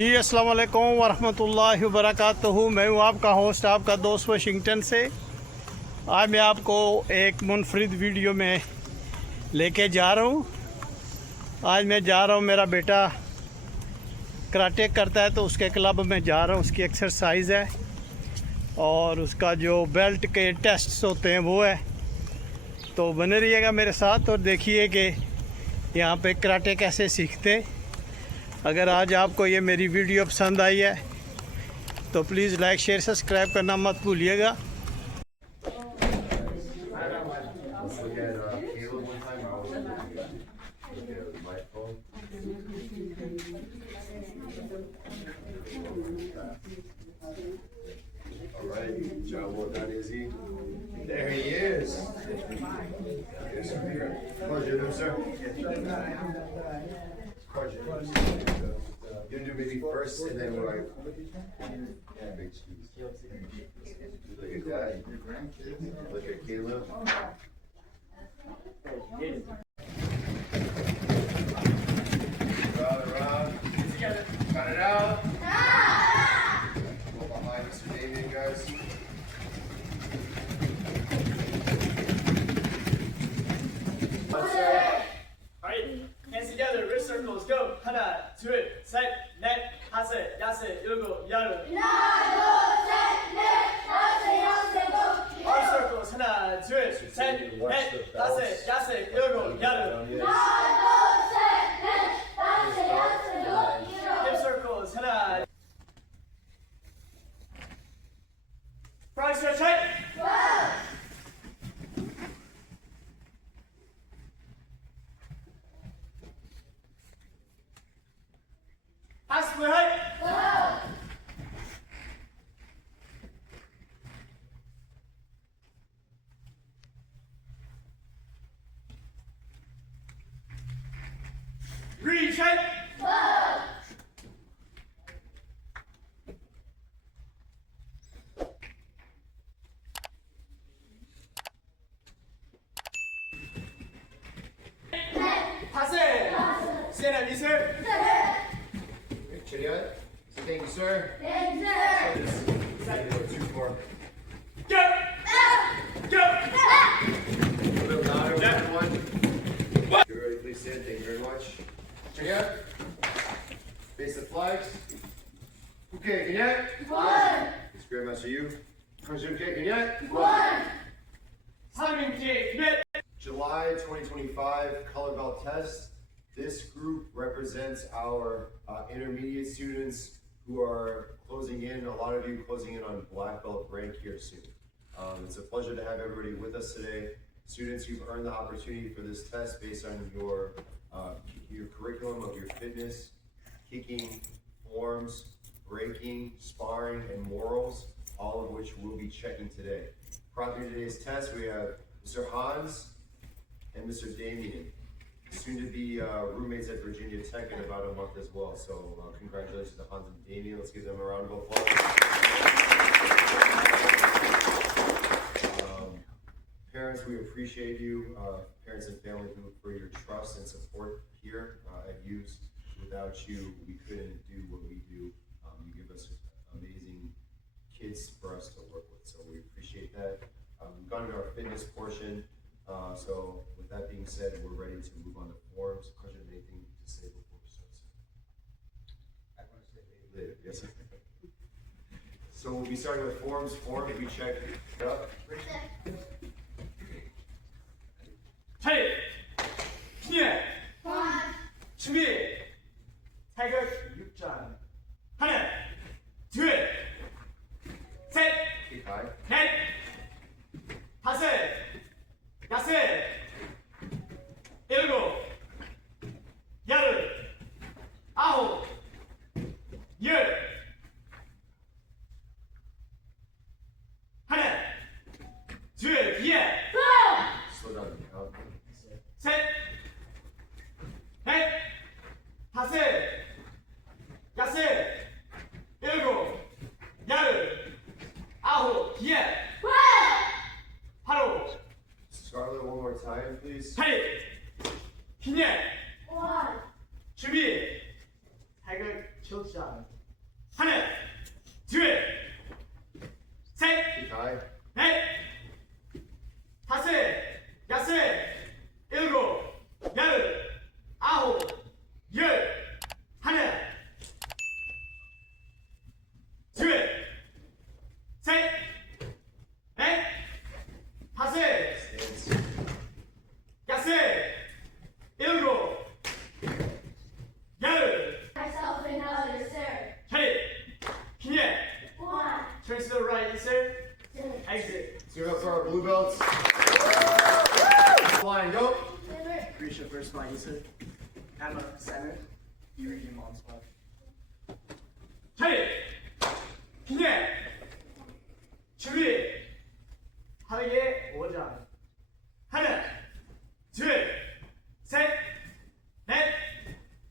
जी अस्सलाम वालेकुम वरहमतुल्लाहि वबरकातुहू। मैं हूँ आपका होस्ट, आपका दोस्त वाशिंगटन से। आज मैं आपको एक मुनफरिद वीडियो में लेके जा रहा हूँ। आज मैं जा रहा हूँ, मेरा बेटा कराटे करता है तो उसके क्लब में जा रहा हूँ। उसकी एक्सरसाइज है और उसका जो बेल्ट के टेस्ट्स होते हैं वो है। तो बने रहिएगा मेरे साथ और देखिए कि यहाँ पे कराटे कैसे सीखते। अगर आज आपको ये मेरी वीडियो पसंद आई है तो प्लीज़ लाइक शेयर सब्सक्राइब करना मत भूलिएगा। All right, John, well done, Izzy. There he is. Yes, sir. Pleasure, no, sir. Pleasure. You do maybe first, and then we're like, big cheese. Look at that. Look at Caleb. Around. Cut it out. Go behind Mr. Damien, guys. Alright, hands together, wrist circles, go. 하나, 둘, 셋, 넷, 다섯, 여섯, 일곱, 여덟. Arm circles, 하나, 둘, 셋, 넷, 다섯, 여섯, 일곱, 여덟. Hip circles, 하나. Frog stretch height. Half split height. Reach height. 다섯. Stand up, yes sir. Chitty out. Thank you, sir. Too far. Go. Go. A little louder, everyone. You ready, please stand. Thank you very much. Chitty out. Face the flags. Okay, connect. It's Grandmaster you. President, okay, connect. Simon J. Commit. July 2025 color belt test. This group represents our intermediate students who are closing in, a lot of you closing in on black belt rank here soon. It's a pleasure to have everybody with us today. Students, you've earned the opportunity for this test based on your curriculum of your fitness, kicking, forms, breaking, sparring, and morals, all of which we'll be checking today. Proctoring today's test, we have Mr. Hans and Mr. Damien, soon to be roommates at Virginia Tech in about a month as well. So congratulations to Hans and Damien. Let's give them a round of applause. Parents, we appreciate you, parents and family, for your trust and support here at Hughes. Without you, we couldn't do what we do. You give us amazing kids for us to work with, so we appreciate that. We've gone into our fitness portion. So with that being said, we're ready to move on to forms. Question, anything to say before we start? I want to say later. Yes. So we'll be starting with forms. Forms, we check it up. Hey. Yeah. 준비. 타이거 6장. 하나, 둘, 셋, Kick high. 넷, 다섯, 여섯, 일곱, 여덟, 아홉, 열. 하나, 둘, 뒤에. Slow down. Out. 셋, 넷, 다섯, 여섯, 일곱, 여덟, 아홉, 열. 바로. Scarlett, one more time, please. 팔, 힘내. 준비. 타이거 9장. 하나, 둘, 셋, Keep high. 넷, 다섯, 여섯, 일곱, 열, 아홉, 열, 하나, 둘, 셋, 넷, 다섯, Stance. 여섯, 일곱, 열, Myself another, sir. hey, here, One, turn to the right, sir, two, exit. So we're up for our blue belts. Flying, go. three. Reach your first spot, sir. Emma, center. You read your mom's spot. hey, here, 준비, 하게 오자. 하나, 둘, 셋, 넷,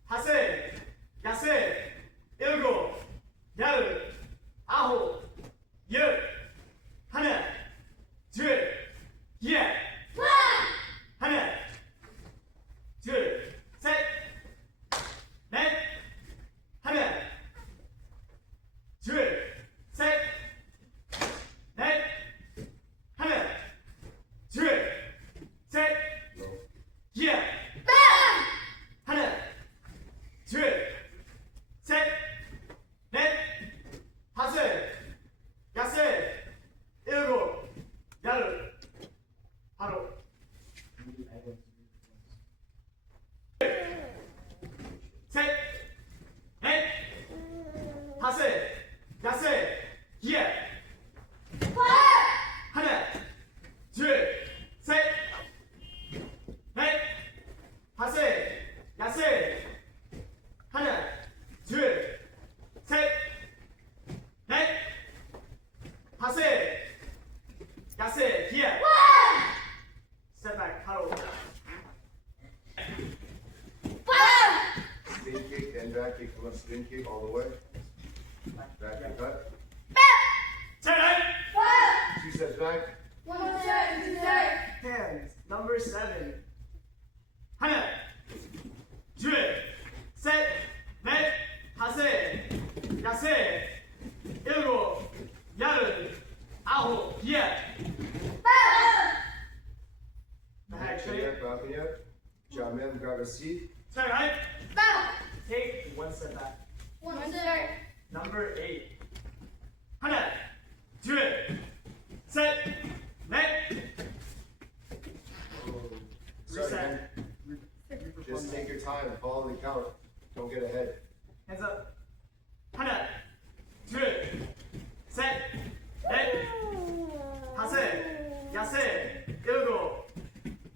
다섯, 여섯, 일곱, 열, 아홉, 열, 하나, 둘, 예, 하나, 둘, 셋, 넷, 하나, 둘, 셋, 넷, 하나, 둘, 셋, 예, 하나, 둘, 셋, 넷, 다섯, 여섯, 일곱, 열, 바로. 셋, 넷, 다섯, 여섯, 예, 하나, 둘, 셋, 넷, 다섯, 여섯, 하나, 둘, 셋, 넷, 다섯, 여섯, 예. Step back, 바로. Spin kick, then back kick, come up, spin kick all the way. Back kick cut. Turn right. 2 steps back. One, two, three. Hands. Number 7. 하나, 둘, 셋, 넷, 다섯, 여섯, 일곱, 열, 아홉, 예. Back, Chin straight. up, balcony up. Jump in, grab a seat. Turn right. Take one step back. One, two. Number 8. 하나, 둘, 셋, 넷. Sorry, Reset. Just take your time, follow the count. Don't get ahead. Hands up. 하나, 둘, 셋, 넷, 다섯, 여섯, 일곱,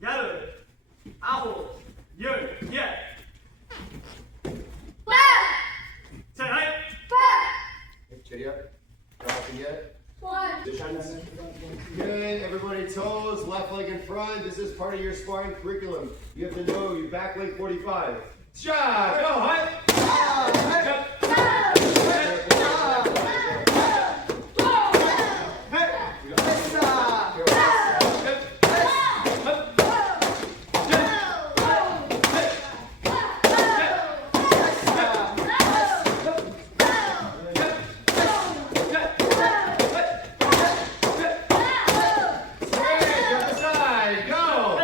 열, 아홉, 열, 예. Turn right. Chitty up. Balcony up. One. Positions. Good. Everybody toes, left leg in front. This is part of your sparring curriculum. You have to know your back leg 45. Shot. Go. Hut. Switch. Other side. Go.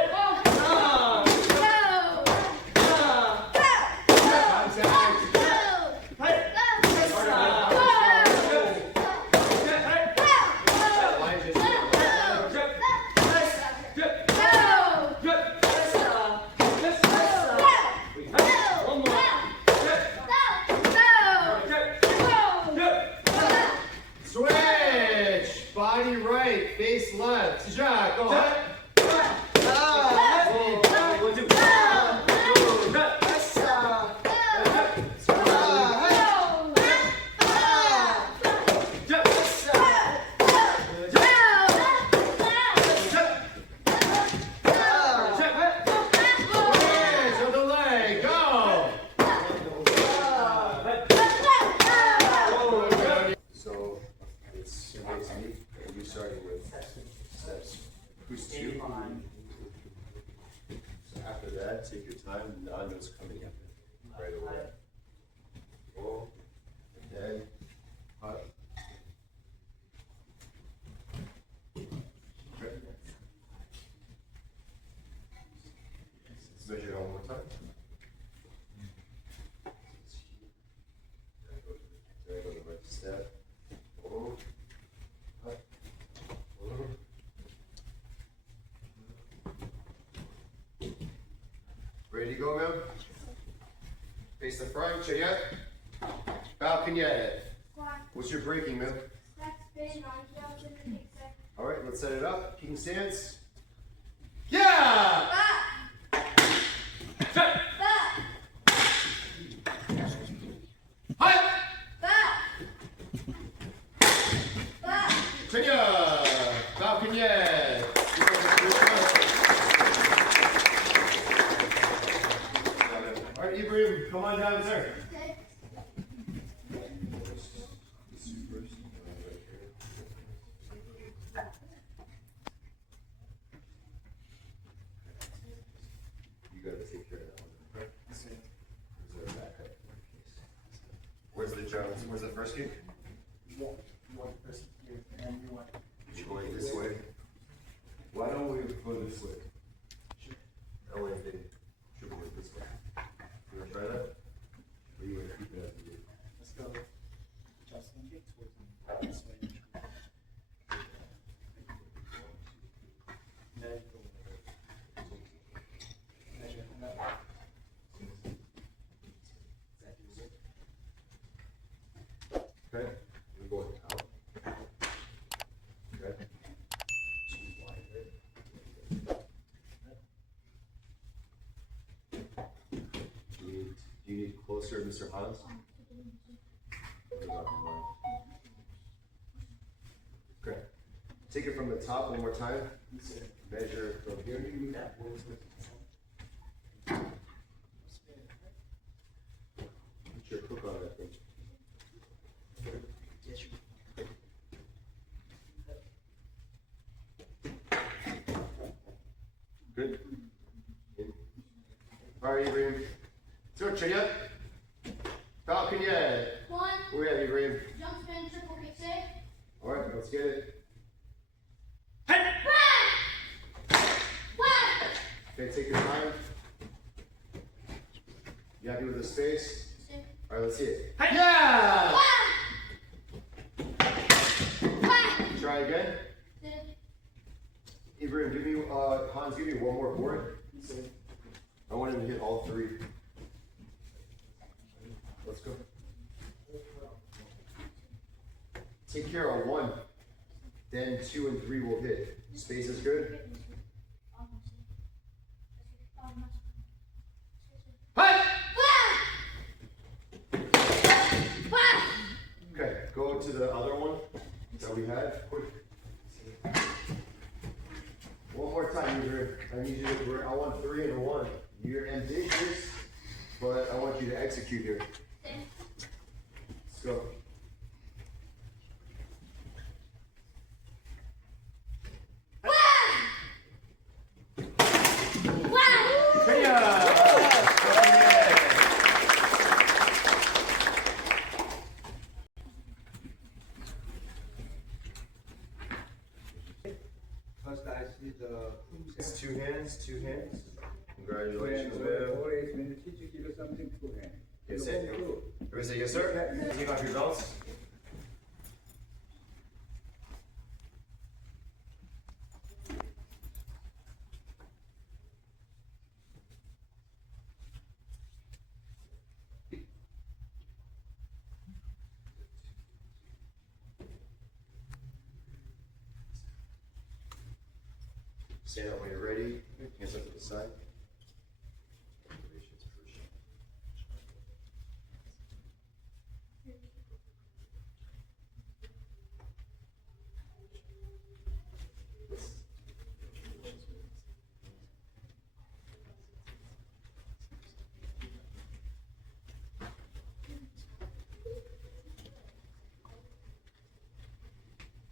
Contact. Line just- Switch. Body right, face left. Jack, go ahead. Switch. Other leg, go. So it's me. You starting with steps. Who's 2? Ready to go, ma'am? Face the front, chin up. Balconyette. Squat. What's your breaking, ma'am? Back spin. On jump to the next set. All right, let's set it up. King stance. Yeah! Back. Set. Back. Hi! Back. Back. Chin up. Balconyette. All right, Ibrahim, come on down, sir. Sit. You gotta take care of that one. Okay? Reserve that cut. Where's the Jones? Where's the first kick? You want the first here, and you want. You going this way? Why don't we go this way? That way they should go this way. You wanna try that? Or you wanna keep it as it is? Let's go. Justin kick towards me. This way. Measure. Measure. Okay, we're going out. Okay. Too wide there. Do you need closer, Mr. Hans? What about the one? Okay. Take it from the top one more time. Measure from here. Put your hook on that thing. Good. All right, Ibrahim. So, chin up. Balconyette. One. Where we at, Ibrahim? Jump spin. Triple kick. Sit. All right, let's get it. Back. Back. Okay, take your time. You happy with the space? Sit. All right, let's see it. Hey. Yeah! Back. Try again. Sit. Ibrahim, give me, Hans, give me one more board. I want him to hit all three. Let's go. Take care of one, then 2 and 3 will hit. Space is good. Hi! Okay, go to the other one that we had. Quick. One more time, Ibrahim. I need you to. I want 3 and a 1. You're ambitious, but I want you to execute here. Let's go. First I see the It's 2 hands, 2 hands. Congratulations, man. always when the teacher gives you something to hand. Yes, You sir. don't do. Everybody say yes, sir. Take off your belts. Stand up when you're ready. Hands up to the side.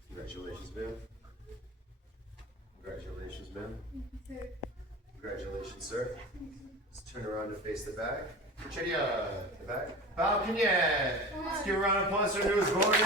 Congratulations, ma'am. Congratulations, ma'am. Congratulations, sir. Let's turn around and face the back. Chedia, the back. Balconyette. Let's give a round of applause to our newest Gordon.